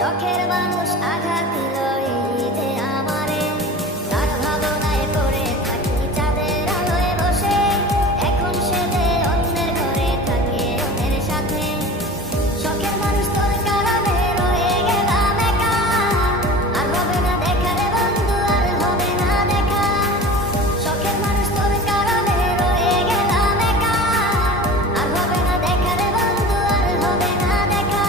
শখের মানুষ আঘাত দিল এই যে আমারে, তার ভাবনায় পড়ে থাকি চাঁদের আলোয় বসে, এখন সে যে অন্যের ঘরে থাকে অন্যের সাথে। শখের মানুষ তোর কারণে রয়ে গেলাম একা, আর হবে না দেখা রে বন্ধু, আর হবে না দেখা। শখের মানুষ তোর কারণে রয়ে গেলাম একা, আর হবে না দেখা রে বন্ধু, আর হবে না দেখা।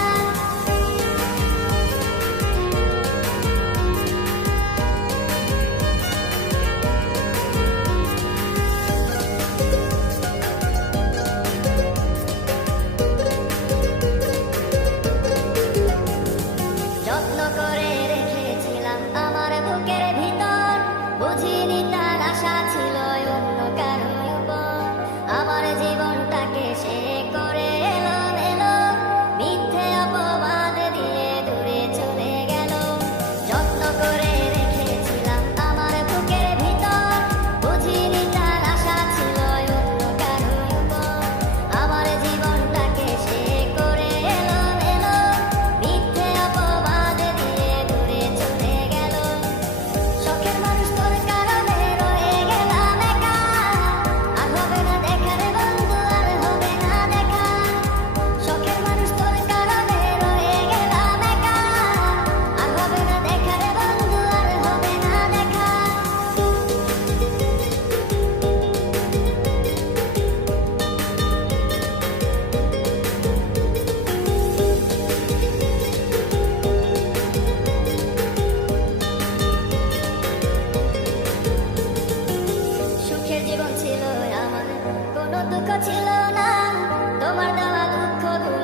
যত্ন করে রেখেছিলাম আমার বুকের ভিতর, বুঝিনি তার আশা ছিল অন্য কারো উপর। আমার জীবনটাকে সে করে এলো মেলো, মিথ্যে অপবাদ দিয়ে দূরে চলে গেল। যত্ন করে রেখেছিলাম আমার বুকের ভিতর, বুঝিনি তার আশা ছিল অন্য কারো উপর। আমার জীবনটাকে সে করে এলো মেলো, মিথ্যে অপবাদ দিয়ে দূরে চলে গেল। শখের মানুষ তোর কারণে রয়ে গেলাম একা, আর হবে না দেখা রে বন্ধু, আর হবে না দেখা। শখের মানুষ তোর কারণে রয়ে গেলাম একা, আর হবে না দেখা রে বন্ধু, আর হবে না দেখা। সুখের জীবন ছিল আমার, কোনো দুঃখ ছিল না, তোমার দেওয়া দুঃখগুলো